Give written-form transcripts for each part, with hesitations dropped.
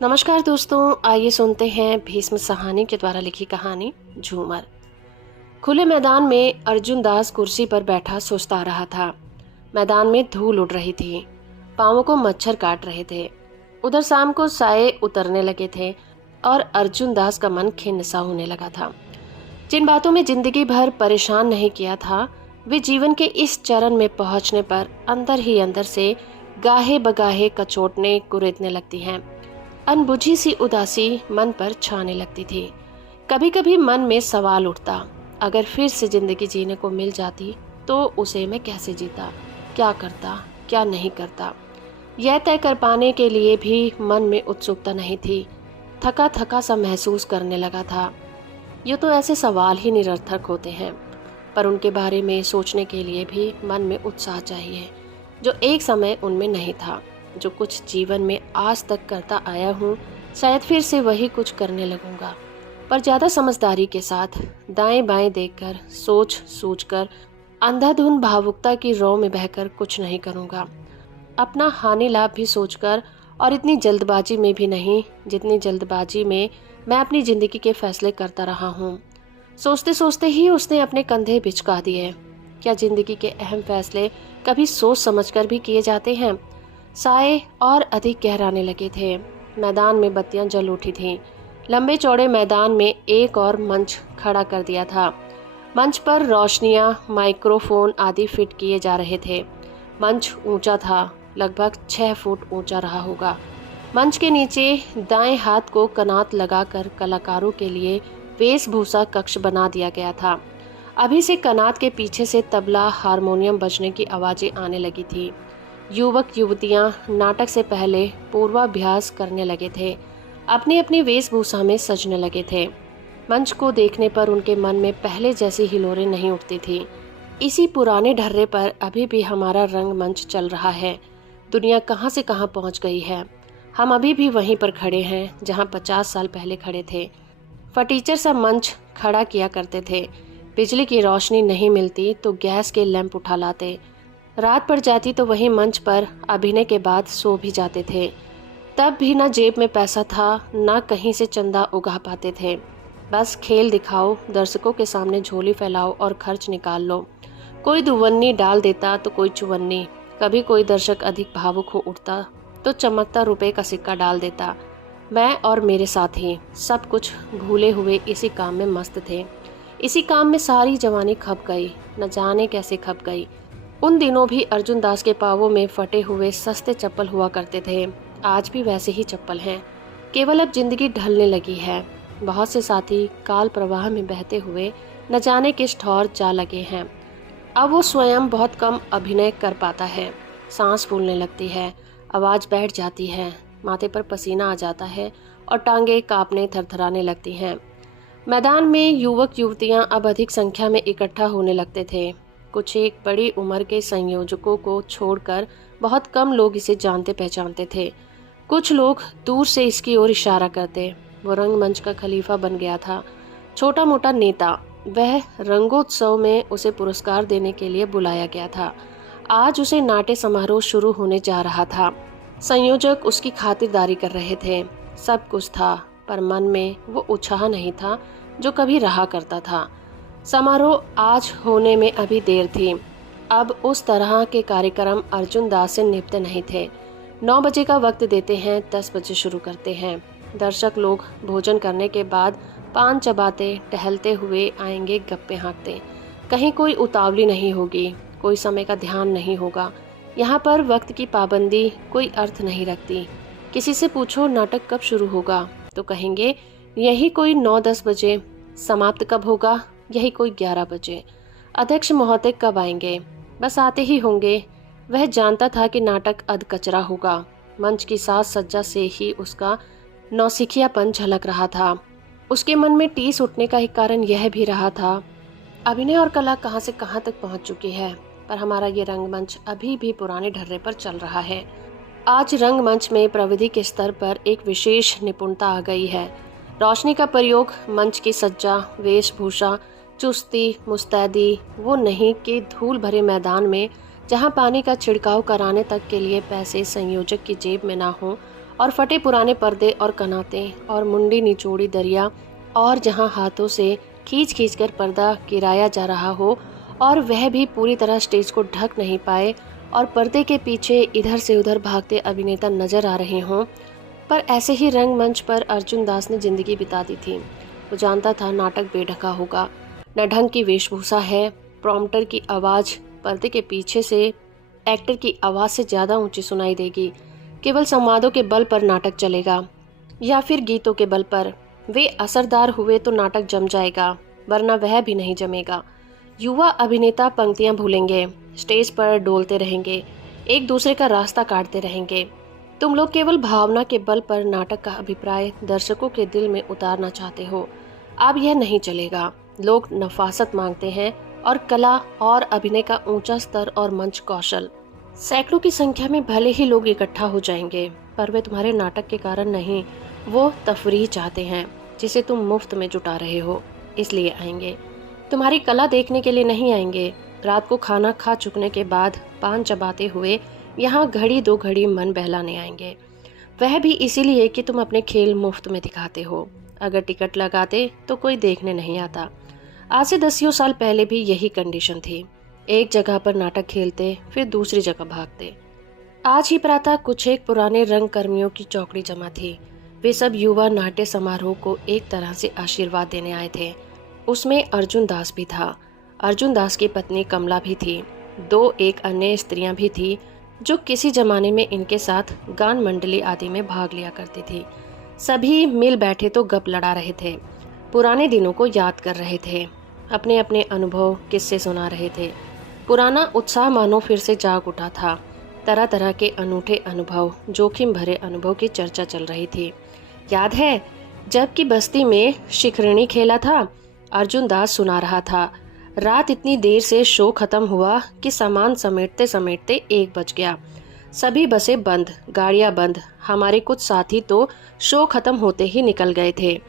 नमस्कार दोस्तों, आइए सुनते हैं भीष्म साहनी के द्वारा लिखी कहानी झूमर। खुले मैदान में अर्जुन दास कुर्सी पर बैठा सोचता रहा था। मैदान में धूल उड़ रही थी, पांवों को मच्छर काट रहे थे। उधर शाम को साए उतरने लगे थे और अर्जुन दास का मन खिन्न सा होने लगा था। जिन बातों में जिंदगी भर परेशान नहीं किया था, वे जीवन के इस चरण में पहुंचने पर अंदर ही अंदर से गाहे बगाहे कचोटने कुरेदने लगती हैं। अनबुझी सी उदासी मन पर छाने लगती थी। कभी कभी मन में सवाल उठता, अगर फिर से जिंदगी जीने को मिल जाती तो उसे मैं कैसे जीता, क्या करता, क्या नहीं करता। यह तय कर पाने के लिए भी मन में उत्सुकता नहीं थी। थका थका सा महसूस करने लगा था। ये तो ऐसे सवाल ही निरर्थक होते हैं, पर उनके बारे में सोचने के लिए भी मन में उत्साह चाहिए, जो एक समय उनमें नहीं था। जो कुछ जीवन में आज तक करता आया हूँ, शायद फिर से वही कुछ करने लगूंगा, पर ज़्यादा समझदारी के साथ, दाएं बाएं देखकर, सोच सूझकर, अंधाधुंध भावुकता की रौ में बहकर कुछ नहीं करूंगा। अपना हानि लाभ भी सोचकर, और इतनी जल्दबाजी में भी नहीं जितनी जल्दबाजी में मैं अपनी जिंदगी के फैसले करता रहा हूँ। सोचते सोचते ही उसने अपने कंधे बिचका दिए। क्या जिंदगी के अहम फैसले कभी सोच समझकर भी किए जाते हैं? साए और अधिक गहराने लगे थे। मैदान में बत्तियां जल उठी थीं। लंबे चौड़े मैदान में एक और मंच खड़ा कर दिया था। मंच पर रोशनियां, माइक्रोफोन आदि फिट किए जा रहे थे। मंच ऊंचा था, लगभग 6 फुट ऊंचा रहा होगा। मंच के नीचे दाएं हाथ को कनात लगाकर कलाकारों के लिए वेशभूषा कक्ष बना दिया गया था। अभी से कनात के पीछे से तबला, हारमोनियम बजने की आवाजें आने लगी थी। युवक युवतियां नाटक से पहले पूर्वाभ्यास करने लगे थे, अपनी अपनी वेशभूषा में सजने लगे थे। मंच को देखने पर उनके मन में पहले जैसी हिलोरें नहीं उठती थी। इसी पुराने ढर्रे पर अभी भी हमारा रंगमंच चल रहा है। दुनिया कहाँ से कहाँ पहुँच गई है। हम अभी भी वहीं पर खड़े हैं जहाँ 50 साल पहले खड़े थे। फटीचर सा मंच खड़ा किया करते थे। बिजली की रोशनी नहीं मिलती तो गैस के लैंप उठा लाते। रात पड़ जाती तो वहीं मंच पर अभिनय के बाद सो भी जाते थे। तब भी ना जेब में पैसा था, ना कहीं से चंदा उगा पाते थे। बस खेल दिखाओ, दर्शकों के सामने झोली फैलाओ और खर्च निकाल लो। कोई दुवन्नी डाल देता तो कोई चुवन्नी। कभी कोई दर्शक अधिक भावुक हो उठता तो चमकता रुपए का सिक्का डाल देता। मैं और मेरे साथी सब कुछ भूले हुए इसी काम में मस्त थे। इसी काम में सारी जवानी खप गई, न जाने कैसे खप गई। उन दिनों भी अर्जुन दास के पांवों में फटे हुए सस्ते चप्पल हुआ करते थे। आज भी वैसे ही चप्पल हैं, केवल अब जिंदगी ढलने लगी है। बहुत से साथी काल प्रवाह में बहते हुए न जाने किस ठौर जा लगे हैं। अब वो स्वयं बहुत कम अभिनय कर पाता है। सांस फूलने लगती है, आवाज बैठ जाती है, माथे पर पसीना आ जाता है और टांगे कांपने थरथराने लगती हैं। मैदान में युवक युवतियां अब अधिक संख्या में इकट्ठा होने लगते थे। कुछ एक बड़ी उम्र के संयोजकों को छोड़कर बहुत कम लोग इसे जानते पहचानते थे। कुछ लोग दूर से इसकी ओर इशारा करते। वो रंगमंच का खलीफा बन गया था, छोटा मोटा नेता। वह रंगोत्सव में उसे पुरस्कार देने के लिए बुलाया गया था। आज उसे नाट्य समारोह शुरू होने जा रहा था। संयोजक उसकी खातिरदारी कर रहे थे। सब कुछ था, पर मन में वो उत्साह नहीं था जो कभी रहा करता था। समारोह आज होने में अभी देर थी। अब उस तरह के कार्यक्रम अर्जुन दास से निपटे नहीं थे। 9 बजे का वक्त देते हैं, 10 बजे शुरू करते हैं। दर्शक लोग भोजन करने के बाद पान चबाते टहलते हुए आएंगे, गप्पे हाँकते। कहीं कोई उतावली नहीं होगी, कोई समय का ध्यान नहीं होगा। यहाँ पर वक्त की पाबंदी कोई अर्थ नहीं रखती। किसी से पूछो नाटक कब शुरू होगा तो कहेंगे यही कोई 9-10 बजे। समाप्त कब होगा? यही कोई 11 बजे। अध्यक्ष महोदय कब आएंगे? बस आते ही होंगे। वह जानता था कि नाटक अधकचरा होगा। मंच की साज सज्जा से ही उसका नौसिखियापन झलक रहा था। उसके मन में टीस उठने का एक कारण यह भी रहा था, अभिनय और कला कहाँ से कहाँ तक पहुँच चुकी है, पर हमारा ये रंगमंच अभी भी पुराने ढर्रे पर चल रहा है। आज रंगमंच में प्रविधि के स्तर पर एक विशेष निपुणता आ गई है। रोशनी का प्रयोग, मंच की सज्जा, वेशभूषा, चुस्ती मुस्तैदी वो नहीं कि धूल भरे मैदान में जहां पानी का छिड़काव कराने तक के लिए पैसे संयोजक की जेब में ना हो और फटे पुराने पर्दे और कनाते और मुंडी निचोड़ी दरिया, और जहां हाथों से खींच खींच कर पर्दा गिराया जा रहा हो और वह भी पूरी तरह स्टेज को ढक नहीं पाए, और पर्दे के पीछे इधर से उधर भागते अभिनेता नजर आ रहे हों। पर ऐसे ही रंगमंच पर अर्जुन दास ने जिंदगी बिता दी थी। वो जानता था नाटक बेढंगा होगा, न ढंग की वेशभूषा है, प्रॉम्प्टर की आवाज पर्दे के पीछे से एक्टर की आवाज से ज्यादा ऊंची सुनाई देगी। केवल संवादों के बल पर नाटक चलेगा या फिर गीतों के बल पर। वे असरदार हुए तो नाटक जम जाएगा, वरना वह भी नहीं जमेगा। युवा अभिनेता पंक्तियां भूलेंगे, स्टेज पर डोलते रहेंगे, एक दूसरे का रास्ता काटते रहेंगे। तुम लोग केवल भावना के बल पर नाटक का अभिप्राय दर्शकों के दिल में उतारना चाहते हो। अब यह नहीं चलेगा। लोग नफासत मांगते हैं, और कला और अभिनय का ऊंचा स्तर और मंच कौशल। सैकड़ों की संख्या में भले ही लोग इकट्ठा हो जाएंगे, पर वे तुम्हारे नाटक के कारण नहीं, वो तफरीह चाहते हैं जिसे तुम मुफ्त में जुटा रहे हो, इसलिए आएंगे। तुम्हारी कला देखने के लिए नहीं आएंगे। रात को खाना खा चुकने के बाद पान चबाते हुए यहाँ घड़ी दो घड़ी मन बहलाने आएंगे, वह भी इसीलिए कि तुम अपने खेल मुफ्त में दिखाते हो। अगर टिकट लगाते तो कोई देखने नहीं आता। आज से 10 साल पहले भी यही कंडीशन थी। एक जगह पर नाटक खेलते, फिर दूसरी जगह भागते। आज ही प्रातः कुछ एक पुराने रंग कर्मियों की चौकड़ी जमा थी। वे सब युवा नाट्य समारोह को एक तरह से आशीर्वाद देने आए थे। उसमें अर्जुन दास भी था। अर्जुन दास की पत्नी कमला भी थी। 2 अन्य स्त्रियां भी थी जो किसी जमाने में इनके साथ गान मंडली आदि में भाग लिया करती थी। सभी मिल बैठे तो गप लड़ा रहे थे, पुराने दिनों को याद कर रहे थे, अपने अपने अनुभव किस्से सुना रहे थे। पुराना उत्साह मानो फिर से जाग उठा था। तरह तरह के अनूठे अनुभव, जोखिम भरे अनुभव की चर्चा चल रही थी। याद है जबकि बस्ती में शिखरणी खेला था? अर्जुन दास सुना रहा था। रात इतनी देर से शो खत्म हुआ कि सामान समेटते समेटते 1 बज गया। सभी बसें बंद, गाड़ियां बंद। हमारे कुछ साथी तो शो खत्म होते ही निकल गए थे।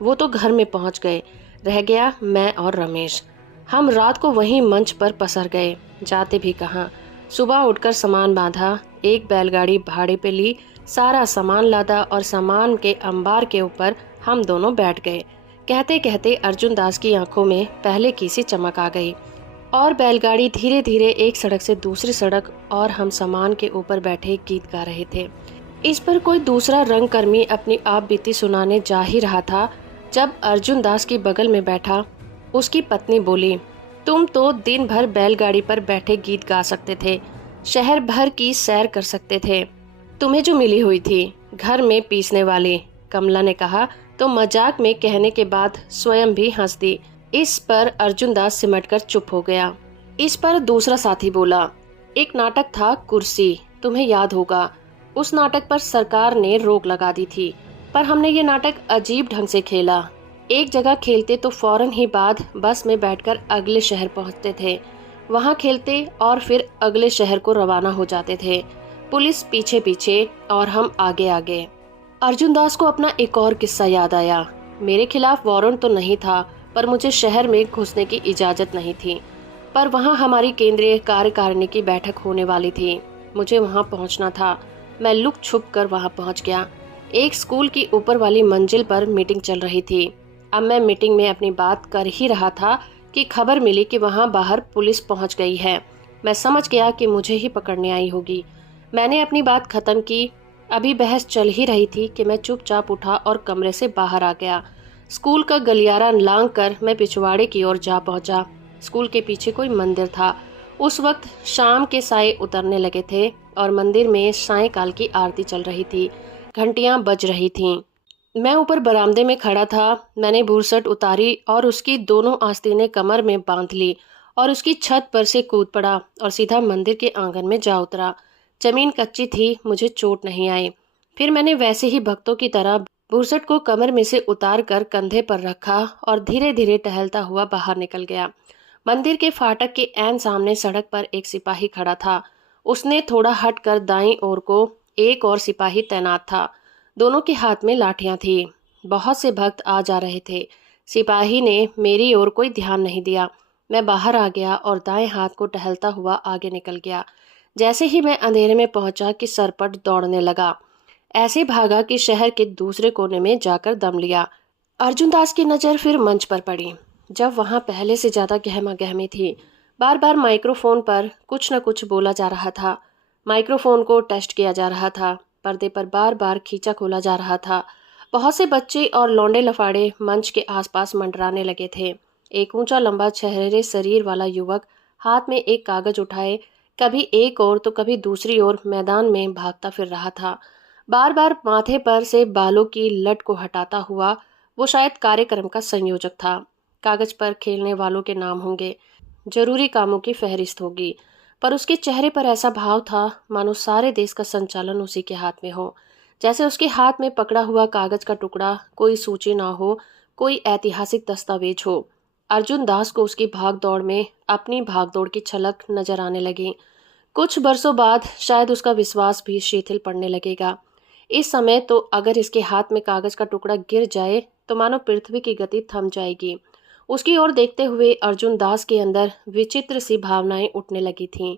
वो तो घर में पहुंच गए। रह गया मैं और रमेश। हम रात को वहीं मंच पर पसर गए। जाते भी कहाँ। सुबह उठकर सामान बांधा, एक बैलगाड़ी भाड़े पे ली, सारा सामान लादा और सामान के अंबार के ऊपर हम दोनों बैठ गए। कहते कहते अर्जुन दास की आंखों में पहले की सी चमक आ गई, और बैलगाड़ी धीरे धीरे एक सड़क से दूसरी सड़क, और हम सामान के ऊपर बैठे गीत गा रहे थे। इस पर कोई दूसरा रंगकर्मी अपनी आप बीती सुनाने जा ही रहा था जब अर्जुन दास की बगल में बैठा उसकी पत्नी बोली, तुम तो दिन भर बैलगाड़ी पर बैठे गीत गा सकते थे, शहर भर की सैर कर सकते थे। तुम्हें जो मिली हुई थी घर में पीसने वाली, कमला ने कहा तो मजाक में कहने के बाद स्वयं भी हंस दी। इस पर अर्जुन दास सिमटकर चुप हो गया। इस पर दूसरा साथी बोला, एक नाटक था कुर्सी, तुम्हें याद होगा। उस नाटक पर सरकार ने रोक लगा दी थी, पर हमने ये नाटक अजीब ढंग से खेला। एक जगह खेलते तो फौरन ही बाद बस में बैठकर अगले शहर पहुंचते थे, वहां खेलते और फिर अगले शहर को रवाना हो जाते थे। पुलिस पीछे पीछे और हम आगे आगे। अर्जुन दास को अपना एक और किस्सा याद आया। मेरे खिलाफ वारंट तो नहीं था, पर मुझे शहर में घुसने की इजाजत नहीं थी। पर वहां हमारी केंद्रीय कार्यकारिणी की बैठक होने वाली थी। मुझे वहां पहुंचना था। मैं लुक छुप कर वहां पहुंच गया। एक स्कूल की ऊपर वाली मंजिल पर मीटिंग चल रही थी। अब मैं मीटिंग में अपनी बात कर ही रहा था कि खबर मिली कि वहां बाहर पुलिस पहुंच गई है। मैं समझ गया कि मुझे ही पकड़ने आई होगी। मैंने अपनी बात खत्म की। अभी बहस चल ही रही थी कि मैं चुपचाप उठा और कमरे से बाहर आ गया। स्कूल का गलियारा लांघ कर मैं पिछवाड़े की ओर जा पहुंचा। स्कूल के पीछे कोई मंदिर था। उस वक्त शाम के साए उतरने लगे थे और मंदिर में सायंकाल की आरती चल रही थी। घंटियां बज रही थीं। मैं ऊपर बरामदे में खड़ा था। मैंने बुरसट उतारी और उसकी दोनों आस्तीनें कमर में बांध ली और उसकी छत पर से कूद पड़ा और सीधा मंदिर के आंगन में जा उतरा। जमीन कच्ची थी, मुझे चोट नहीं आई। फिर मैंने वैसे ही भक्तों की तरह बुरसट को कमर में से उतार कर कंधे पर रखा और धीरे धीरे टहलता हुआ बाहर निकल गया। मंदिर के फाटक के ऐन सामने सड़क पर एक सिपाही खड़ा था। उसने थोड़ा हट कर दाईं ओर को एक और सिपाही तैनात था। दोनों के हाथ में लाठियां थी। बहुत से भक्त आ जा रहे थे। सिपाही ने मेरी ओर कोई ध्यान नहीं दिया। मैं बाहर आ गया और दाएं हाथ को टहलता हुआ आगे निकल गया। जैसे ही मैं अंधेरे में पहुंचा कि सरपट दौड़ने लगा। ऐसे भागा कि शहर के दूसरे कोने में जाकर दम लिया। अर्जुन दास की नज़र फिर मंच पर पड़ी, जब वहां पहले से ज्यादा गहमा गहमी थी। बार बार माइक्रोफोन पर कुछ न कुछ बोला जा रहा था। माइक्रोफोन को टेस्ट किया जा रहा था। पर्दे पर बार बार खींचा खोला जा रहा था। बहुत से बच्चे और लौंडे लफाड़े मंच के आसपास मंडराने लगे थे। एक ऊंचा लंबा चेहरे शरीर वाला युवक हाथ में एक कागज उठाए कभी एक ओर तो कभी दूसरी ओर मैदान में भागता फिर रहा था। बार बार माथे पर से बालों की लट को हटाता हुआ। वो शायद कार्यक्रम का संयोजक था। कागज पर खेलने वालों के नाम होंगे, जरूरी कामों की फहरिस्त होगी, पर उसके चेहरे पर ऐसा भाव था मानो सारे देश का संचालन उसी के हाथ में हो। जैसे उसके हाथ में पकड़ा हुआ कागज का टुकड़ा कोई सूची ना हो, कोई ऐतिहासिक दस्तावेज हो। अर्जुन दास को उसकी भाग दौड़ में अपनी भाग दौड़ की छलक नजर आने लगी। कुछ बरसों बाद शायद उसका विश्वास भी शिथिल पड़ने लगेगा। इस समय तो अगर इसके हाथ में कागज का टुकड़ा गिर जाए तो मानो पृथ्वी की गति थम जाएगी। उसकी ओर देखते हुए अर्जुन दास के अंदर विचित्र सी भावनाएं उठने लगी थीं।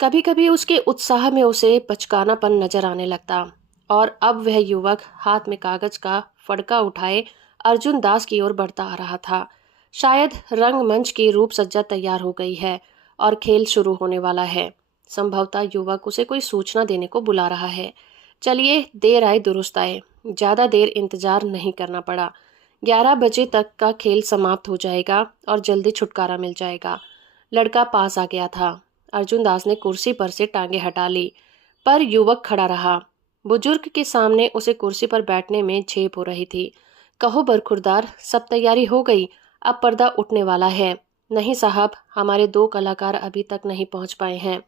कभी कभी उसके उत्साह में उसे बचकानापन नजर आने लगता, और अब वह युवक हाथ में कागज का फड़का उठाए अर्जुन दास की ओर बढ़ता आ रहा था। शायद रंगमंच की रूप सज्जा तैयार हो गई है और खेल शुरू होने वाला है। संभवतः युवक उसे कोई सूचना देने को बुला रहा है। चलिए, देर आए दुरुस्त आए। ज्यादा देर इंतजार नहीं करना पड़ा। 11 बजे तक का खेल समाप्त हो जाएगा और जल्दी छुटकारा मिल जाएगा। लड़का पास आ गया था। अर्जुन दास ने कुर्सी पर से टांगे हटा ली, पर युवक खड़ा रहा। बुजुर्ग के सामने उसे कुर्सी पर बैठने में झेप हो रही थी। कहो बरखुरदार, सब तैयारी हो गई, अब पर्दा उठने वाला है। नहीं साहब, हमारे 2 कलाकार अभी तक नहीं पहुंच पाए हैं।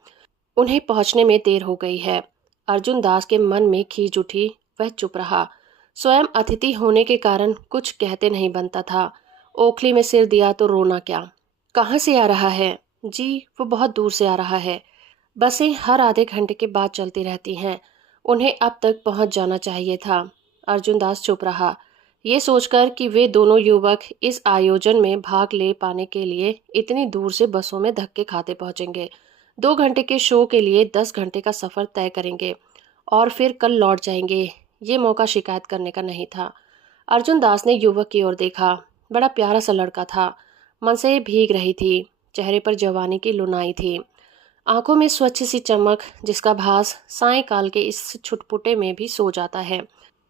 उन्हें पहुंचने में देर हो गई है। अर्जुन दास के मन में खींच उठी। वह चुप रहा। स्वयं अतिथि होने के कारण कुछ कहते नहीं बनता था। ओखली में सिर दिया तो रोना क्या। कहाँ से आ रहा है? जी, वो बहुत दूर से आ रहा है। बसें हर आधे घंटे के बाद चलती रहती हैं। उन्हें अब तक पहुंच जाना चाहिए था। अर्जुन दास चुप रहा, ये सोचकर कि वे दोनों युवक इस आयोजन में भाग ले पाने के लिए इतनी दूर से बसों में धक्के खाते पहुंचेंगे। 2 घंटे के शो के लिए 10 घंटे का सफर तय करेंगे और फिर कल लौट जाएंगे। ये मौका शिकायत करने का नहीं था। अर्जुन दास ने युवक की ओर देखा। बड़ा प्यारा सा लड़का था। मन से भीग रही थी। चेहरे पर जवानी की लुनाई थी। आंखों में स्वच्छ सी चमक, जिसका भास सायंकाल के इस छुटपुटे में भी सो जाता है।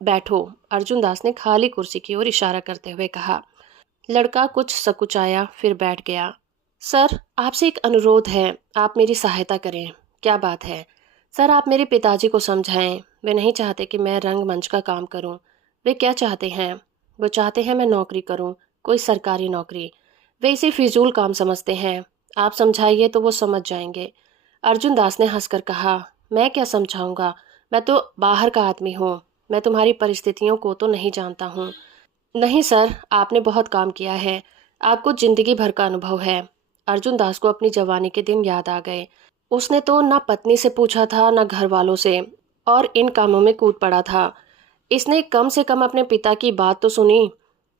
बैठो, अर्जुन दास ने खाली कुर्सी की ओर इशारा करते हुए कहा। लड़का कुछ सकुचाया, फिर बैठ गया। सर, आपसे एक अनुरोध है, आप मेरी सहायता करें। क्या बात है? सर, आप मेरे पिताजी को समझाएं। वे नहीं चाहते कि मैं रंगमंच का काम करूं। वे क्या चाहते हैं? वो चाहते हैं मैं नौकरी करूं, कोई सरकारी नौकरी। वे इसे फिजूल काम समझते हैं। आप समझाइए तो वो समझ जाएंगे। अर्जुन दास ने हंसकर कहा, मैं क्या समझाऊंगा? मैं तो बाहर का आदमी हूँ। मैं तुम्हारी परिस्थितियों को तो नहीं जानता हूँ। नहीं सर, आपने बहुत काम किया है। आपको जिंदगी भर का अनुभव है। अर्जुन दास को अपनी जवानी के दिन याद आ गए। उसने तो ना पत्नी से पूछा था ना घर वालों से, और इन कामों में कूद पड़ा था। इसने कम से कम अपने पिता की बात तो सुनी,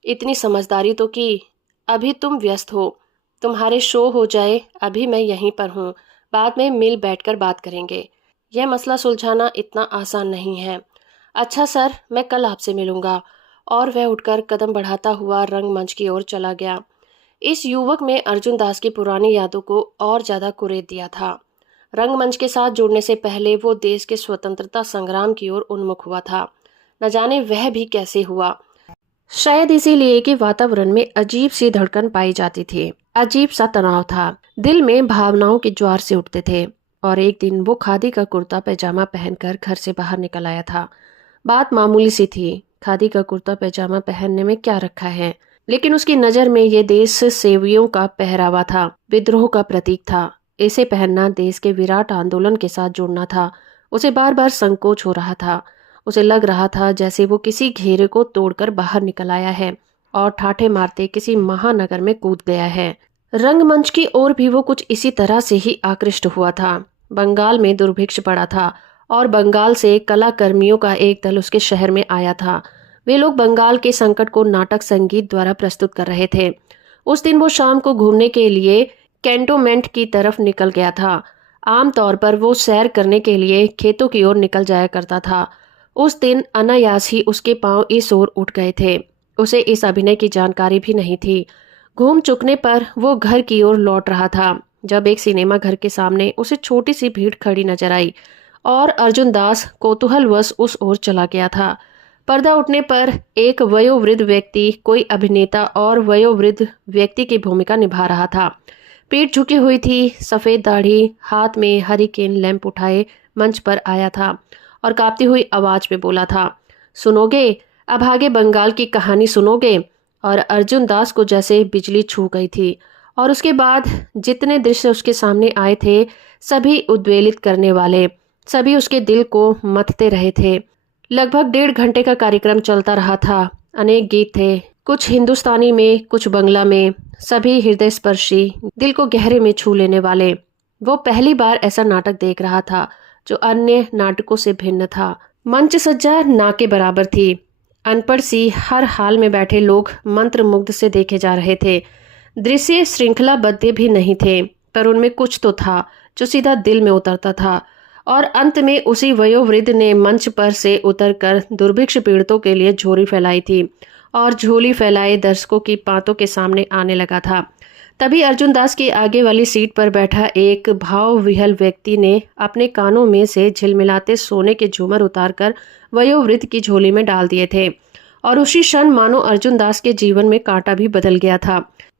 इतनी समझदारी तो की। अभी तुम व्यस्त हो, तुम्हारे शो हो जाए, अभी मैं यहीं पर हूँ। बाद में मिल बैठकर बात करेंगे। यह मसला सुलझाना इतना आसान नहीं है। अच्छा सर, मैं कल आपसे मिलूंगा। और वह उठकर कदम बढ़ाता हुआ रंगमंच की ओर चला गया। इस युवक में अर्जुन दास की पुरानी यादों को और ज्यादा कुरेद दिया था। रंगमंच के साथ जुड़ने से पहले वो देश के स्वतंत्रता संग्राम की ओर उन्मुख हुआ था। न जाने वह भी कैसे हुआ। शायद इसीलिए कि वातावरण में अजीब सी धड़कन पाई जाती थी। अजीब सा तनाव था। दिल में भावनाओं के ज्वार से उठते थे। और एक दिन वो खादी का कुर्ता पैजामा पहनकर घर से बाहर निकल आया था। बात मामूली सी थी। खादी का कुर्ता पैजामा पहनने में क्या रखा है, लेकिन उसकी नजर में ये देश सेवियों का पहरावा था, विद्रोह का प्रतीक था। इसे पहनना देश के विराट आंदोलन के साथ जुड़ना था। उसे बार बार संकोच हो रहा था। उसे लग रहा था जैसे वो किसी घेरे को तोड़कर बाहर निकल आया है और ठाठे मारते किसी महानगर में कूद गया है। रंगमंच की ओर भी वो कुछ इसी तरह से ही आकृष्ट हुआ था। बंगाल में दुर्भिक्ष पड़ा था और बंगाल से कला कर्मियों का एक दल उसके शहर में आया था। वे लोग बंगाल के संकट को नाटक संगीत द्वारा प्रस्तुत कर रहे थे। उस दिन वो शाम को घूमने के लिए कैंटोनमेंट की तरफ निकल गया था। आमतौर पर वो सैर करने के लिए खेतों की ओर निकल जाया करता था। उस दिन अनायास ही उसके पांव इस ओर उठ गए थे। उसे इस अभिनय की जानकारी भी नहीं थी। घूम चुकने पर वो घर की ओर लौट रहा था जब एक सिनेमा घर के सामने उसे छोटी सी भीड़ खड़ी नजर आई और अर्जुन दास कौतूहलवश उस ओर चला गया था। पर्दा उठने पर एक वयोवृद्ध व्यक्ति कोई अभिनेता और वयोवृद्ध व्यक्ति की भूमिका निभा रहा था। पीठ झुकी हुई थी, सफेद दाढ़ी, हाथ में हरिकेन लैंप उठाए मंच पर आया था और कांपती हुई आवाज में बोला था, सुनोगे, अब आगे बंगाल की कहानी सुनोगे। और अर्जुन दास को जैसे बिजली छू गई थी और उसके बाद जितने दृश्य उसके सामने आए थे सभी उद्वेलित करने वाले, सभी उसके दिल को मथते रहे थे। लगभग 1.5 घंटे का कार्यक्रम चलता रहा था। अनेक गीत थे, कुछ हिंदुस्तानी में, कुछ बंगला में, सभी हृदय स्पर्शी, दिल को गहरे में छू लेने वाले। वो पहली बार ऐसा नाटक देख रहा था जो अन्य नाटकों से भिन्न था। मंच सज्जा ना के बराबर थी। अनपढ़ सी हर हाल में बैठे लोग मंत्रमुग्ध से देखे जा रहे थे। दृश्य श्रृंखलाबद्ध भी नहीं थे, पर उनमें कुछ तो था जो सीधा दिल में उतरता था। और अंत में उसी वयोवृद्ध ने मंच पर से उतरकर दुर्भिक्ष पीड़ितों के लिए झोली फैलाई थी और झोली फैलाए दर्शकों की पांतों के सामने आने लगा था। तभी अर्जुन दास की आगे वाली सीट पर बैठा एक भाव विह्वल व्यक्ति ने अपने कानों में से झिलमिलाते सोने के झूमर उतारकर वयोवृद्ध की झोली में डाल दिए थे और उसी क्षण मानो अर्जुन दास के जीवन में कांटा भी बदल गया था।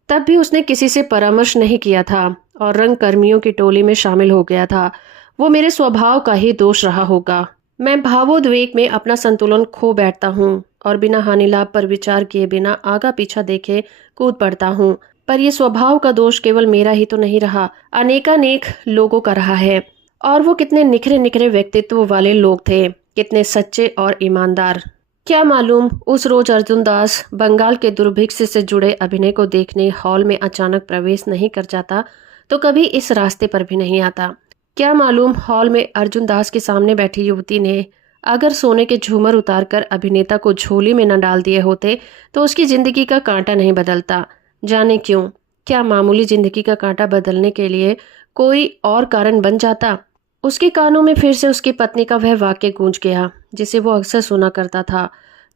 तब भी उसने किसी से परामर्श नहीं किया था और रंग कर्मियों की टोली में शामिल हो गया था। वो मेरे स्वभाव का ही दोष रहा होगा। मैं भावोद्वेग में अपना संतुलन खो बैठता हूँ और बिना हानि लाभ पर विचार किए बिना आगा पीछा देखे कूद पड़ता हूँ। पर यह स्वभाव का दोष केवल मेरा ही तो नहीं रहा, अनेकानेक लोगों का रहा है। और वो कितने निखरे निखरे व्यक्तित्व वाले लोग थे, कितने सच्चे और ईमानदार। क्या मालूम उस रोज अर्जुन दास बंगाल के दुर्भिक्ष से जुड़े अभिनय को देखने हॉल में अचानक प्रवेश नहीं कर जाता तो कभी इस रास्ते पर भी नहीं आता। क्या मालूम हॉल में अर्जुन दास के सामने बैठी युवती ने अगर सोने के झूमर उतारकर अभिनेता को झोली में न डाल दिए होते तो उसकी जिंदगी का कांटा नहीं बदलता। जाने क्यों, क्या मामूली जिंदगी का कांटा बदलने के लिए कोई और कारण बन जाता। उसके कानों में फिर से उसकी पत्नी का वह वाक्य गूंज गया जिसे वो अक्सर सुना करता था,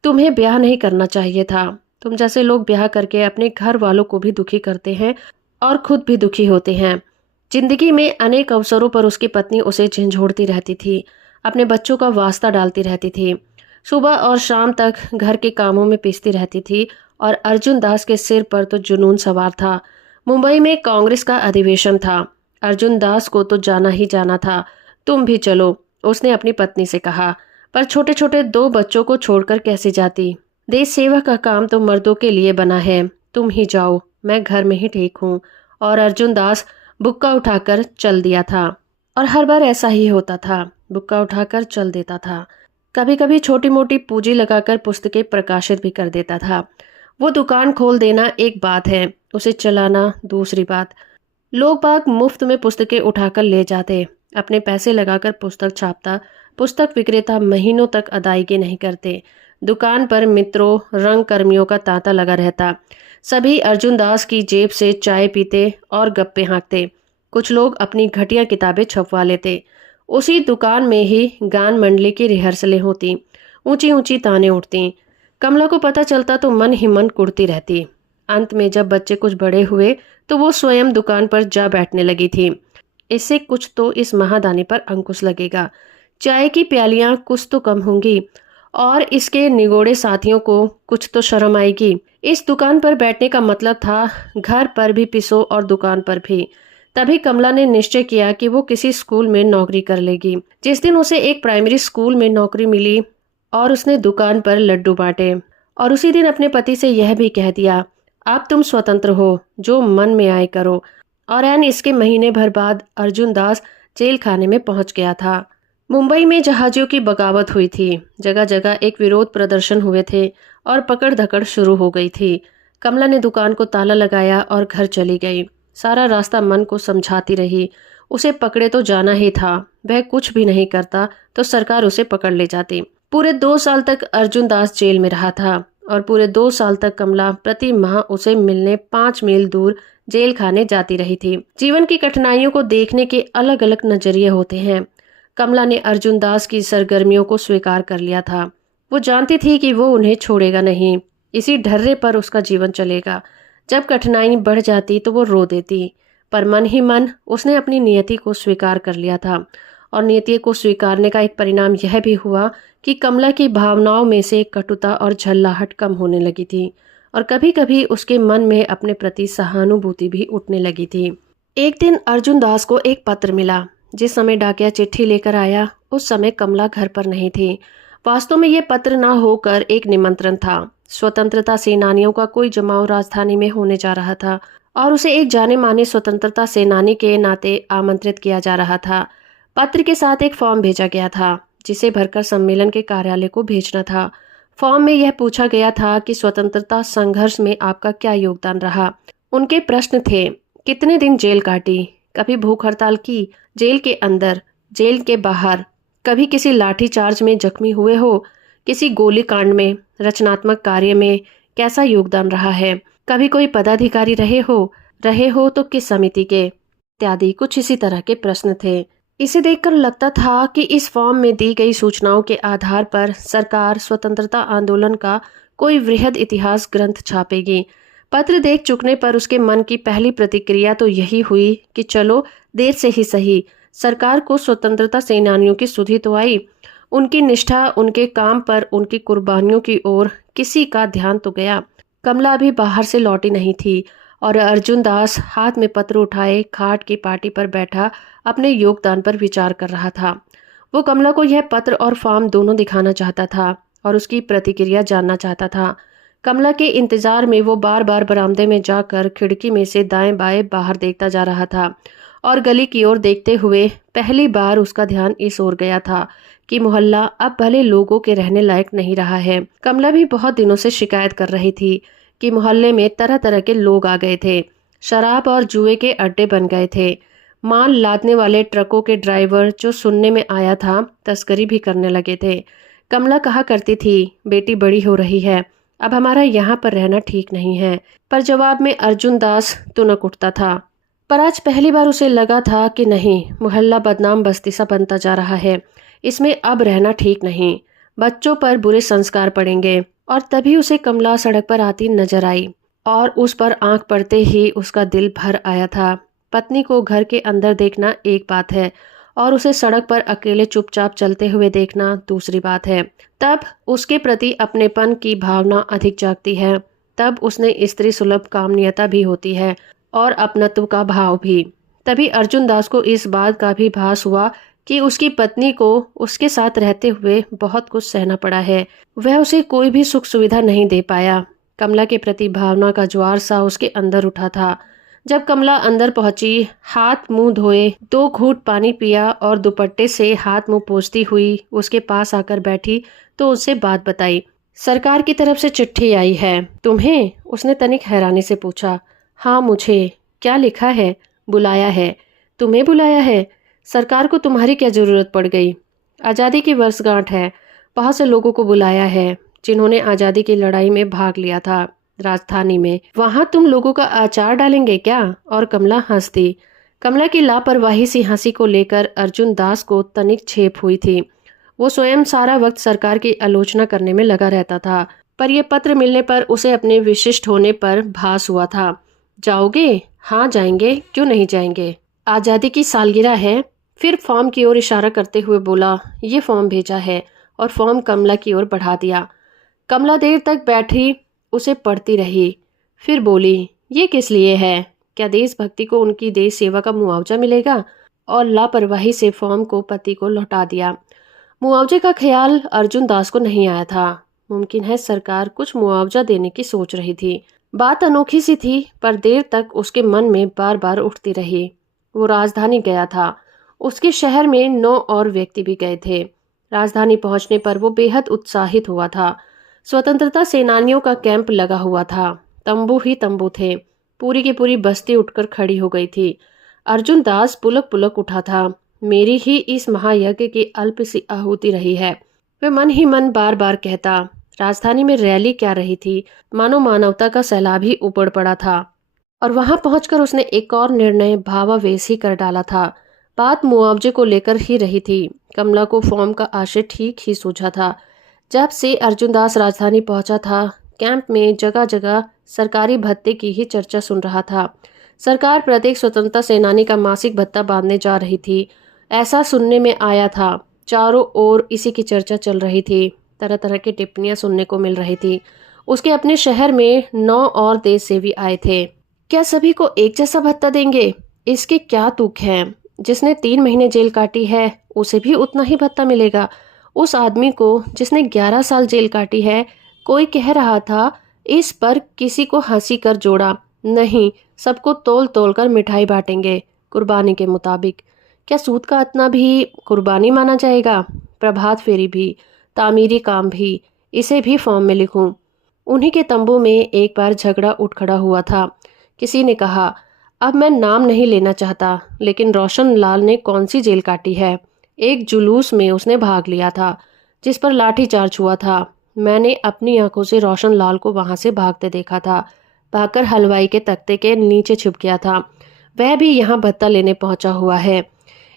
तुम्हें ब्याह नहीं करना चाहिए था। तुम जैसे लोग ब्याह करके अपने घर वालों को भी दुखी करते हैं और खुद भी दुखी होते हैं। जिंदगी में अनेक अवसरों पर उसकी पत्नी उसे झंझोड़ती रहती थी, अपने बच्चों का वास्ता डालती रहती थी, सुबह और शाम तक घर के कामों में पीसती रहती थी और अर्जुन दास के सिर पर तो जुनून सवार था। मुंबई में कांग्रेस का अधिवेशन था, अर्जुन दास को तो जाना ही जाना था। तुम भी चलो, उसने अपनी पत्नी से कहा, पर छोटे छोटे 2 बच्चों को छोड़कर कैसे जाती। देश सेवा का काम तो मर्दों के लिए बना है, तुम ही जाओ, मैं घर में ही ठीक हूँ। और अर्जुन दास बुक्का उठाकर चल दिया था। और हर बार ऐसा ही होता था, बुक्का उठाकर चल देता था। कभी कभी छोटी मोटी पूंजी लगाकर पुस्तकें प्रकाशित भी कर देता था। वो दुकान खोल देना एक बात है, उसे चलाना दूसरी बात। लोग बाग मुफ्त में पुस्तकें उठाकर ले जाते, अपने पैसे लगाकर पुस्तक छापता। पुस्तक विक्रेता महीनों तक अदायगी नहीं करते। दुकान पर मित्रों रंग कर्मियों का तांता लगा रहता। सभी अर्जुन दास की जेब से चाय पीते और गप्पे हाँकते। कुछ लोग अपनी घटिया किताबें छपवा लेते। उसी दुकान में ही गान मंडली की रिहर्सलें होती, ऊंची ऊंची ताने उठती। कमला को पता चलता तो मन ही मन कुड़ती रहती। अंत में जब बच्चे कुछ बड़े हुए तो वो स्वयं दुकान पर जा बैठने लगी थी। इससे कुछ तो इस महादानी पर अंकुश लगेगा, चाय की प्यालियां कुछ तो कम होंगी और इसके निगोड़े साथियों को कुछ तो शर्म आएगी। इस दुकान पर बैठने का मतलब था घर पर भी पिसो और दुकान पर भी। तभी कमला ने निश्चय किया कि वो किसी स्कूल में नौकरी कर लेगी। जिस दिन उसे एक प्राइमरी स्कूल में नौकरी मिली और उसने दुकान पर लड्डू बांटे और उसी दिन अपने पति से यह भी कह दिया, अब तुम स्वतंत्र हो, जो मन में आए करो। और एन इसके महीने भर बाद अर्जुन दास जेल खाने में पहुंच गया था। मुंबई में जहाजियों की बगावत हुई थी, जगह जगह एक विरोध प्रदर्शन हुए थे और पकड़ धकड़ शुरू हो गई थी। कमला ने दुकान को ताला लगाया और घर चली गई। सारा रास्ता मन को समझाती रही, उसे पकड़े तो जाना ही था, वह कुछ भी नहीं करता तो सरकार उसे पकड़ ले जाती। पूरे 2 साल तक अर्जुन दास जेल में रहा था और पूरे 2 साल तक कमला प्रति माह उसे मिलने 5 मील दूर जेल खाने जाती रही थी। जीवन की कठिनाइयों को देखने के अलग अलग नजरिए होते हैं। कमला ने अर्जुन दास की सरगर्मियों को स्वीकार कर लिया था। वो जानती थी कि वो उन्हें छोड़ेगा नहीं, इसी ढर्रे पर उसका जीवन चलेगा। जब कठिनाई बढ़ जाती तो वो रो देती, पर मन ही मन उसने अपनी नियति को स्वीकार कर लिया था। और नियति को स्वीकारने का एक परिणाम यह भी हुआ कि कमला की भावनाओं में से कटुता और झल्लाहट कम होने लगी थी, और कभी कभी उसके मन में अपने प्रति सहानुभूति भी उठने लगी थी। एक दिन अर्जुन दास को एक पत्र मिला। जिस समय डाकिया चिट्ठी लेकर आया उस समय कमला घर पर नहीं थी। वास्तव में यह पत्र न होकर एक निमंत्रण था। स्वतंत्रता सेनानियों का कोई जमाव राजधानी में होने जा रहा था और उसे एक जाने माने स्वतंत्रता सेनानी के नाते आमंत्रित किया जा रहा था। पत्र के साथ एक फॉर्म भेजा गया था जिसे भरकर सम्मेलन के कार्यालय को भेजना था। फॉर्म में यह पूछा गया था कि स्वतंत्रता संघर्ष में आपका क्या योगदान रहा। उनके प्रश्न थे, कितने दिन जेल काटी, कभी भूख हड़ताल की, जेल के अंदर, जेल के बाहर, कभी किसी लाठी चार्ज में जख्मी हुए हो, किसी गोली कांड में, रचनात्मक कार्य में कैसा योगदान रहा है, कभी कोई पदाधिकारी रहे हो तो किस समिति के, इत्यादि कुछ इसी तरह के प्रश्न थे। इसे देखकर लगता था कि इस फॉर्म में दी गई सूचनाओं के आधार पर सरकार स्वतंत्रता आंदोलन का कोई वृहद इतिहास ग्रंथ छापेगी। पत्र देख चुकने पर उसके मन की पहली प्रतिक्रिया तो यही हुई कि चलो देर से ही सही, सरकार को स्वतंत्रता सेनानियों की सुधि तो आई। उनकी निष्ठा, उनके काम पर, उनकी कुर्बानियों की ओर किसी का ध्यान तो गया। कमला अभी बाहर से लौटी नहीं थी और अर्जुन दास हाथ में पत्र उठाए खाट की पार्टी पर बैठा अपने योगदान पर विचार कर रहा था। वो कमला को यह पत्र और फॉर्म दोनों दिखाना चाहता था और उसकी प्रतिक्रिया जानना चाहता था। कमला के इंतजार में वो बार बार बरामदे में जाकर खिड़की में से दाएं बाएं बाहर देखता जा रहा था और गली की ओर देखते हुए पहली बार उसका ध्यान इस ओर गया था कि मोहल्ला अब भले लोगों के रहने लायक नहीं रहा है। कमला भी बहुत दिनों से शिकायत कर रही थी कि मोहल्ले में तरह तरह के लोग आ गए थे, शराब और जुए के अड्डे बन गए थे। माल लादने वाले ट्रकों के ड्राइवर, जो सुनने में आया था, तस्करी भी करने लगे थे। कमला कहा करती थी, बेटी बड़ी हो रही है, अब हमारा यहाँ पर रहना ठीक नहीं है, पर जवाब में अर्जुन दास तुनक उठता था। पर आज पहली बार उसे लगा था कि नहीं, मोहल्ला बदनाम बस्ती सा बनता जा रहा है, इसमें अब रहना ठीक नहीं, बच्चों पर बुरे संस्कार पड़ेंगे। और तभी उसे कमला सड़क पर आती नजर आई और उस पर आंख पड़ते ही उसका दिल भर आया था। पत्नी को घर के अंदर देखना एक बात है और उसे सड़क पर अकेले चुपचाप चलते हुए देखना दूसरी बात है। तब उसके प्रति अपनेपन की भावना अधिक जागती है, तब उसने स्त्री सुलभ कामनीयता भी होती है और अपनत्व का भाव भी। तभी अर्जुन दास को इस बात का भी भास हुआ कि उसकी पत्नी को उसके साथ रहते हुए बहुत कुछ सहना पड़ा है। वह उसे कोई भी सुख सुविधा नहीं दे पाया। कमला के प्रति भावना का ज्वार सा उसके अंदर उठा था। जब कमला अंदर पहुंची, हाथ मुंह धोए, 2 घूंट पानी पिया और दुपट्टे से हाथ मुंह पोंछती हुई उसके पास आकर बैठी तो उससे बात बताई। सरकार की तरफ से चिट्ठी आई है। तुम्हें? उसने तनिक हैरानी से पूछा। हाँ मुझे। क्या लिखा है? बुलाया है। तुम्हें बुलाया है? सरकार को तुम्हारी क्या जरूरत पड़ गई? आज़ादी की वर्षगांठ है, बहुत से लोगों को बुलाया है जिन्होंने आज़ादी की लड़ाई में भाग लिया था राजधानी में। वहां तुम लोगों का आचार डालेंगे क्या? और कमला हंस दी। कमला की लापरवाही सी हंसी को लेकर अर्जुन दास को तनिक छेप हुई थी। वो स्वयं सारा वक्त सरकार की आलोचना करने में लगा रहता था, पर यह पत्र मिलने पर उसे अपने विशिष्ट होने पर भास हुआ था। जाओगे? हाँ जाएंगे, क्यों नहीं जाएंगे, आज़ादी की सालगिरह है। फिर फॉर्म की ओर इशारा करते हुए बोला, ये फॉर्म भेजा है, और फॉर्म कमला की ओर बढ़ा दिया। कमला देर तक बैठी उसे पढ़ती रही, फिर बोली, ये किस लिए है? क्या देशभक्ति को उनकी देश सेवा का मुआवजा मिलेगा? और लापरवाही से फॉर्म को पति को लौटा दिया। मुआवजे का ख्याल अर्जुन दास को नहीं आया था। मुमकिन है सरकार कुछ मुआवजा देने की सोच रही थी। बात अनोखी सी थी, पर देर तक उसके मन में बार बार उठती रही। वो राजधानी गया था। उसके शहर में 9 और व्यक्ति भी गए थे। राजधानी पहुंचने पर वो बेहद उत्साहित हुआ था। स्वतंत्रता सेनानियों का कैंप लगा हुआ था। तंबू ही तंबू थे। पूरी की पूरी बस्ती उठकर खड़ी हो गई थी। अर्जुन दास पुलक पुलक उठा था। मेरी ही इस महायज्ञ की अल्प सी आहुति रही है, वह मन ही मन बार बार कहता। राजधानी में रैली क्या रही थी, मानो मानवता का सैलाब ही उपड़ पड़ा था। और वहां पहुंचकर उसने एक और निर्णय भावावेश ही कर डाला था। बात मुआवजे को लेकर ही रही थी। कमला को फॉर्म का आशय ठीक ही सूझा था। जब से अर्जुनदास राजधानी पहुंचा था, कैंप में जगह जगह सरकारी भत्ते की ही चर्चा सुन रहा था। सरकार प्रत्येक स्वतंत्रता सेनानी का मासिक भत्ता बांधने जा रही थी, ऐसा सुनने में आया था। चारों ओर इसी की चर्चा चल रही थी। तरह तरह की टिप्पणियां सुनने को मिल रही थी। उसके अपने शहर में 9 और देश सेवी आए थे। क्या सभी को एक जैसा भत्ता देंगे? इसके क्या तुक है? जिसने 3 महीने जेल काटी है उसे भी उतना ही भत्ता मिलेगा। उस आदमी को जिसने 11 साल जेल काटी है, कोई कह रहा था। इस पर किसी को हंसी कर जोड़ा, नहीं, सबको तोल तोल कर मिठाई बांटेंगे कुर्बानी के मुताबिक। क्या सूद का इतना भी कुर्बानी माना जाएगा? प्रभात फेरी भी, तामीरी काम भी, इसे भी फॉर्म में लिखूं। उन्हीं के तंबू में एक बार झगड़ा उठ खड़ा हुआ था। किसी ने कहा, अब मैं नाम नहीं लेना चाहता, लेकिन रोशन लाल ने कौन सी जेल काटी है? एक जुलूस में उसने भाग लिया था जिस पर लाठीचार्ज हुआ था। मैंने अपनी आंखों से रोशन लाल को वहां से भागते देखा था। भागकर हलवाई के तख्ते के नीचे छुप गया था। वह भी यहाँ भत्ता लेने पहुंचा हुआ है।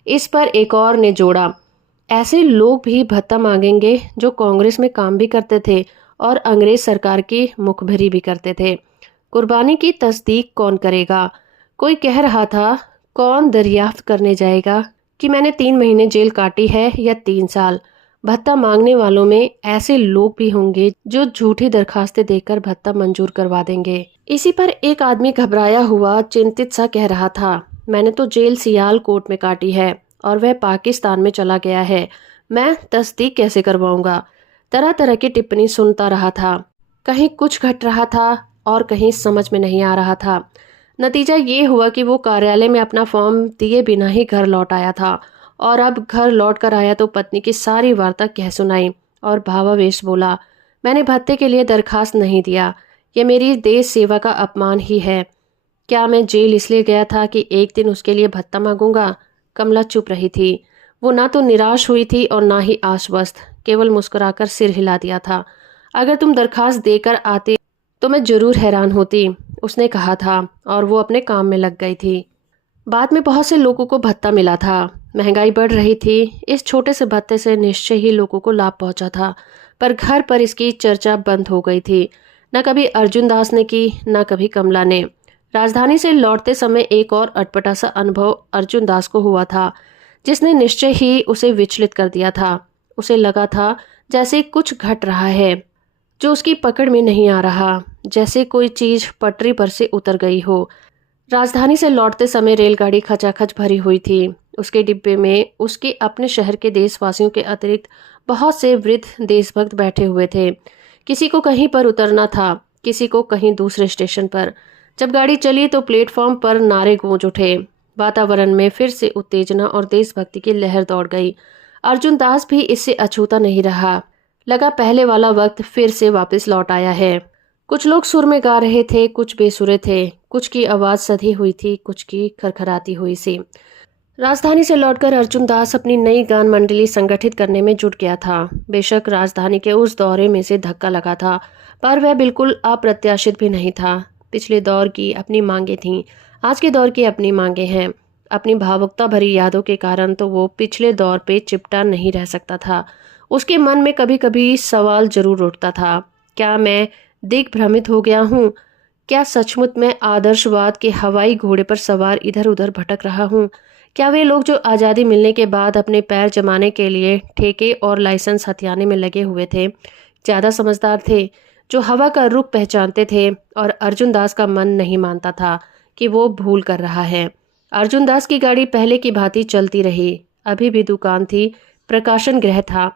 इस पर एक और ने जोड़ा, ऐसे लोग भी भत्ता मांगेंगे जो कांग्रेस में काम भी करते थे और अंग्रेज सरकार की मुखबिरी भी करते थे। कुर्बानी की तस्दीक कौन करेगा? कोई कह रहा था, कौन दरियाफ्त करने जाएगा कि मैंने 3 महीने जेल काटी है या 3 साल? भत्ता मांगने वालों में ऐसे लोग भी होंगे जो झूठी दरखास्तें देकर भत्ता मंजूर करवा देंगे। इसी पर एक आदमी घबराया हुआ चिंतित सा कह रहा था, मैंने तो जेल सियालकोट में काटी है और वह पाकिस्तान में चला गया है, मैं तस्दीक कैसे करवाऊंगा? तरह तरह की टिप्पणी सुनता रहा था। कहीं कुछ घट रहा था और कहीं समझ में नहीं आ रहा था। नतीजा ये हुआ कि वो कार्यालय में अपना फॉर्म दिए बिना ही घर लौट आया था और अब घर लौट कर आया तो पत्नी की सारी वार्ता कह सुनाई और भावावेश बोला, मैंने भत्ते के लिए दरखास्त नहीं दिया, ये मेरी देश सेवा का अपमान ही है। क्या मैं जेल इसलिए गया था कि एक दिन उसके लिए भत्ता मांगूंगा? कमला चुप रही थी। वो ना तो निराश हुई थी और ना ही आश्वस्त, केवल मुस्कुराकर सिर हिला दिया था। अगर तुम दरखास्त देकर आते तो मैं जरूर हैरान होती, उसने कहा था और वो अपने काम में लग गई थी। बाद में बहुत से लोगों को भत्ता मिला था। महंगाई बढ़ रही थी। इस छोटे से भत्ते से निश्चय ही लोगों को लाभ पहुंचा था, पर घर पर इसकी चर्चा बंद हो गई थी। न कभी अर्जुन दास ने की, न कभी कमला ने। राजधानी से लौटते समय एक और अटपटा सा अनुभव अर्जुन दास को हुआ था, जिसने निश्चय ही उसे विचलित कर दिया था। उसे लगा था जैसे कुछ घट रहा है जो उसकी पकड़ में नहीं आ रहा, जैसे कोई चीज पटरी पर से उतर गई हो। राजधानी से लौटते समय रेलगाड़ी खचाखच भरी हुई थी। उसके डिब्बे में उसके अपने शहर के देशवासियों के अतिरिक्त बहुत से वृद्ध देशभक्त बैठे हुए थे। किसी को कहीं पर उतरना था, किसी को कहीं दूसरे स्टेशन पर। जब गाड़ी चली तो प्लेटफॉर्म पर नारे गूंज उठे। वातावरण में फिर से उत्तेजना और देशभक्ति की लहर दौड़ गई। अर्जुन दास भी इससे अछूता नहीं रहा। लगा पहले वाला वक्त फिर से वापस लौट आया है। कुछ लोग सुर में गा रहे थे, कुछ बेसुरे थे, कुछ की आवाज सधी हुई थी, कुछ की खरखराती हुई सी। राजधानी से लौटकर अर्जुन दास अपनी नई गान मंडली संगठित करने में जुट गया था। बेशक राजधानी के उस दौरे में से धक्का लगा था, पर वह बिल्कुल अप्रत्याशित भी नहीं था। पिछले दौर की अपनी मांगे थीं, आज के दौर की अपनी मांगे हैं। अपनी भावुकता भरी यादों के कारण तो वो पिछले दौर पे चिपटा नहीं रह सकता था। उसके मन में कभी कभी सवाल जरूर उठता था, क्या मैं दिग्भ्रमित हो गया हूँ? क्या सचमुच मैं आदर्शवाद के हवाई घोड़े पर सवार इधर उधर भटक रहा हूँ? क्या वे लोग जो आज़ादी मिलने के बाद अपने पैर जमाने के लिए ठेके और लाइसेंस हथियाने में लगे हुए थे, ज़्यादा समझदार थे, जो हवा का रुख पहचानते थे? और अर्जुन दास का मन नहीं मानता था कि वो भूल कर रहा है। अर्जुन दास की गाड़ी पहले की भांति चलती रही। अभी भी दुकान थी, प्रकाशन गृह था,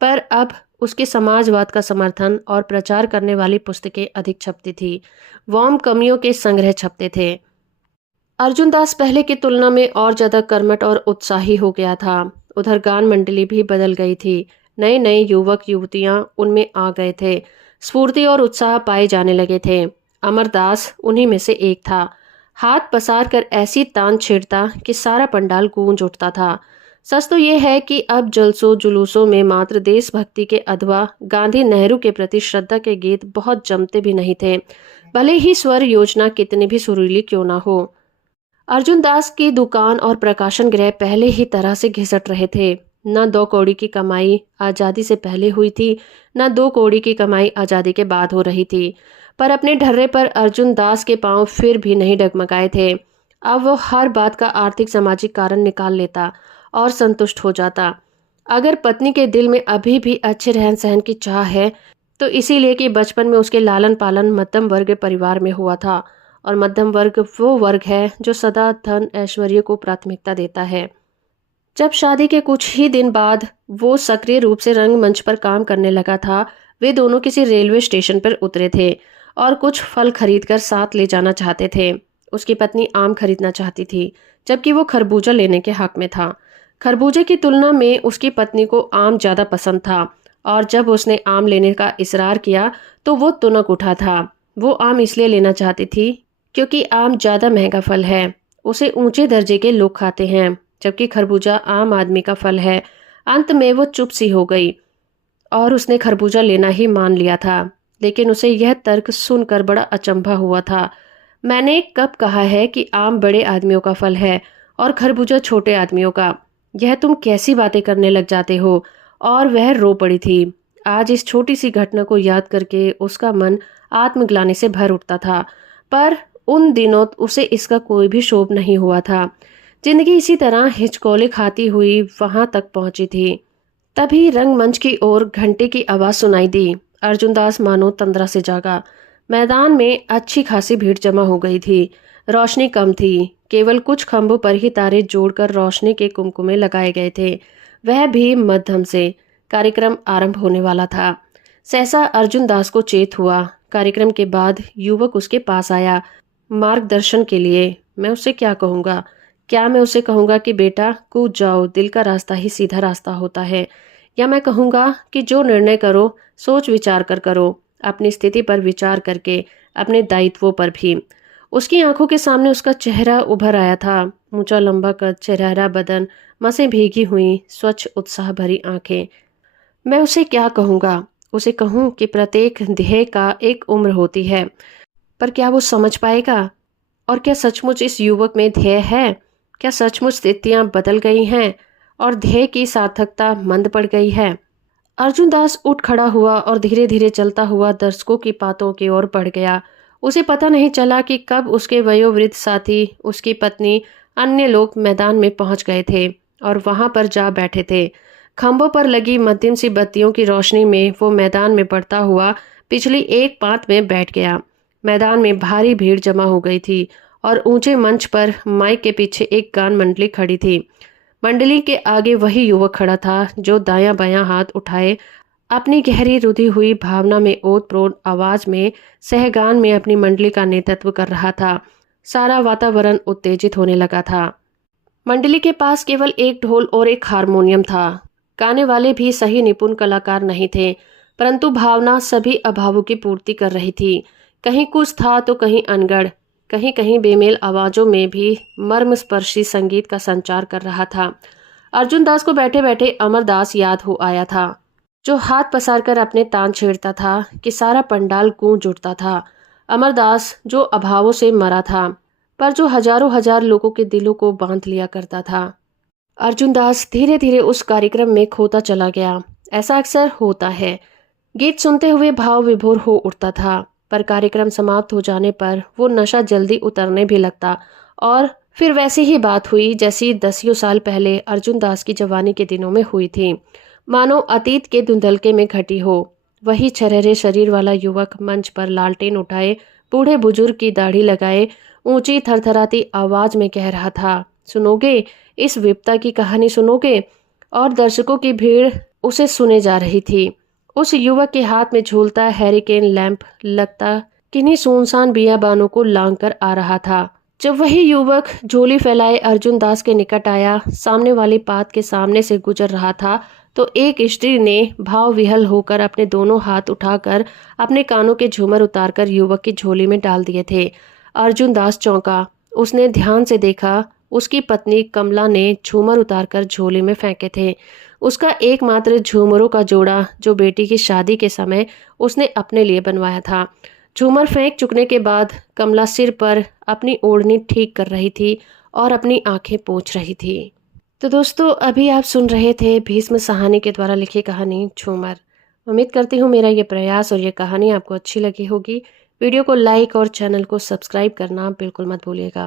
पर अब उसके समाजवाद का समर्थन और प्रचार करने वाली पुस्तकें अधिक छपती थी। वॉम कमियों के संग्रह छपते थे। अर्जुन दास पहले की तुलना में और ज्यादा कर्मठ और उत्साही हो गया था। उधर गान मंडली भी बदल गई थी। नए नए युवक युवतियां उनमें आ गए थे। स्फूर्ति और उत्साह पाए जाने लगे थे। अमरदास उन्हीं में से एक था। हाथ पसार कर ऐसी तान छेड़ता कि सारा पंडाल गूंज उठता था। सच तो यह है कि अब जलसों जुलूसों में मात्र देशभक्ति के अथवा गांधी नेहरू के प्रति श्रद्धा के गीत बहुत जमते भी नहीं थे, भले ही स्वर योजना कितनी भी सुरीली क्यों ना हो। अर्जुन दास की दुकान और प्रकाशन गृह पहले ही तरह से घिसट रहे थे। न 2 कौड़ी की कमाई आज़ादी से पहले हुई थी, न 2 कौड़ी की कमाई आज़ादी के बाद हो रही थी। पर अपने ढर्रे पर अर्जुन दास के पांव फिर भी नहीं डगमगाए थे। अब वो हर बात का आर्थिक सामाजिक कारण निकाल लेता और संतुष्ट हो जाता। अगर पत्नी के दिल में अभी भी अच्छे रहन सहन की चाह है, तो इसीलिए कि बचपन में उसके लालन पालन मध्यम वर्ग परिवार में हुआ था, और मध्यम वर्ग वो वर्ग है जो सदा धन ऐश्वर्य को प्राथमिकता देता है। जब शादी के कुछ ही दिन बाद वो सक्रिय रूप से रंगमंच पर काम करने लगा था, वे दोनों किसी रेलवे स्टेशन पर उतरे थे और कुछ फल खरीदकर साथ ले जाना चाहते थे। उसकी पत्नी आम खरीदना चाहती थी, जबकि वो खरबूजा लेने के हक में था। खरबूजे की तुलना में उसकी पत्नी को आम ज्यादा पसंद था, और जब उसने आम लेने का इसरार किया तो वो तुनक उठा था। वो आम इसलिए लेना चाहती थी क्योंकि आम ज्यादा महंगा फल है, उसे ऊंचे दर्जे के लोग खाते हैं, जबकि खरबूजा आम आदमी का फल है। अंत में वो चुप सी हो गई और उसने खरबूजा लेना ही मान लिया था। लेकिन उसे यह तर्क सुनकर बड़ा अचंभा हुआ था। मैंने कब कहा है कि आम बड़े आदमियों का फल है और खरबूजा छोटे आदमियों का? यह तुम कैसी बातें करने लग जाते हो? और वह रो पड़ी थी। आज इस छोटी सी घटना को याद करके उसका मन आत्मग्लानि से भर उठता था, पर उन दिनों उसे इसका कोई भी शोभ नहीं हुआ था। जिंदगी इसी तरह हिचकोले खाती हुई वहां तक पहुंची थी। तभी रंगमंच की ओर घंटे की आवाज सुनाई दी। अर्जुन दास मानो तंद्रा से जागा। मैदान में अच्छी खासी भीड़ जमा हो गई थी। रोशनी कम थी, केवल कुछ खंभों पर ही तारे जोड़कर रोशनी के कुमकुमे लगाए गए थे, वह भी मध्यम से। कार्यक्रम आरंभ होने वाला था। सहसा अर्जुन दास को चेत हुआ। कार्यक्रम के बाद युवक उसके पास आया मार्गदर्शन के लिए। मैं उसे क्या कहूँगा? क्या मैं उसे कहूँगा कि बेटा कूद जाओ, दिल का रास्ता ही सीधा रास्ता होता है? या मैं कहूँगा कि जो निर्णय करो सोच विचार कर करो, अपनी स्थिति पर विचार करके, अपने दायित्वों पर भी। उसकी आंखों के सामने उसका चेहरा उभर आया था। ऊंचा लंबा कद, चेहरा बदन, मसें भीगी हुई, स्वच्छ उत्साह भरी आंखें। मैं उसे क्या कहूँगा? उसे कहूँ कि प्रत्येक ध्येय का एक उम्र होती है, पर क्या वो समझ पाएगा? और क्या सचमुच इस युवक में ध्येय है? क्या सचमुच स्थितियां बदल गई हैं और ध्येय की सार्थकता मंद पड़ गई है? अर्जुन दास उठ खड़ा हुआ और धीरे धीरे चलता हुआ दर्शकों की बातों की ओर बढ़ गया। उसे पता नहीं चला कि कब उसके वयोवृद्ध साथी, उसकी पत्नी, अन्य लोग मैदान में पहुंच गए थे और वहां पर जा बैठे थे। खंभों पर लगी मध्यम सी बत्तियों की रोशनी में वो मैदान में बढ़ता हुआ पिछली एक पात में बैठ गया। मैदान में भारी भीड़ जमा हो गई थी और ऊंचे मंच पर माइक के पीछे एक गान मंडली खड़ी थी। मंडली के आगे वही युवक खड़ा था जो दायां बायां हाथ उठाए अपनी गहरी रुधी हुई भावना में ओतप्रोत आवाज में सहगान में अपनी मंडली का नेतृत्व कर रहा था। सारा वातावरण उत्तेजित होने लगा था। मंडली के पास केवल एक ढोल और एक हारमोनियम था। गाने वाले भी सही निपुण कलाकार नहीं थे, परंतु भावना सभी अभावों की पूर्ति कर रही थी। कहीं कुछ था तो कहीं अनगढ़, कहीं कहीं बेमेल आवाजों में भी मर्मस्पर्शी संगीत का संचार कर रहा था। अर्जुन दास को बैठे बैठे अमरदास याद हो आया था, जो हाथ पसार कर अपने तान छेड़ता था कि सारा पंडाल गूंज उठता था। अमरदास जो अभावों से मरा था, पर जो हजारों हजार लोगों के दिलों को बांध लिया करता था। अर्जुन दास धीरे धीरे उस कार्यक्रम में खोता चला गया। ऐसा अक्सर होता है। गीत सुनते हुए भाव विभोर हो उठता था, पर कार्यक्रम समाप्त हो जाने पर वो नशा जल्दी उतरने भी लगता और फिर वैसी ही बात हुई जैसी 10 साल पहले अर्जुन दास की जवानी के दिनों में हुई थी। मानो अतीत के धुंधलके में घटी हो। वही छरहरे शरीर वाला युवक मंच पर लालटेन उठाए, बूढ़े बुजुर्ग की दाढ़ी लगाए, ऊंची थरथराती आवाज में कह रहा था, सुनोगे? इस विपता की कहानी सुनोगे? और दर्शकों की भीड़ उसे सुने जा रही थी। उस युवक के हाथ में झूलता हैरिकेन लैंप लगता किन्हीं सुनसान बियाबानों को लांग कर आ रहा था। जब वही युवक झोली फैलाए अर्जुन दास के निकट आया, सामने वाली पात के सामने से गुजर रहा था, तो एक स्त्री ने भाव विहल होकर अपने दोनों हाथ उठाकर अपने कानों के झूमर उतारकर युवक की झोली में डाल दिए थे। अर्जुन दास चौंका। उसने ध्यान से देखा, उसकी पत्नी कमला ने झूमर उतारकर झोली में फेंके थे। उसका एकमात्र झूमरों का जोड़ा जो बेटी की शादी के समय उसने अपने लिए बनवाया था। झूमर फेंक चुकने के बाद कमला सिर पर अपनी ओढ़नी ठीक कर रही थी और अपनी आंखें पोंछ रही थी। तो दोस्तों, अभी आप सुन रहे थे भीष्म साहनी के द्वारा लिखी कहानी झूमर। उम्मीद करती हूँ मेरा ये प्रयास और ये कहानी आपको अच्छी लगी होगी। वीडियो को लाइक और चैनल को सब्सक्राइब करना बिल्कुल मत भूलिएगा।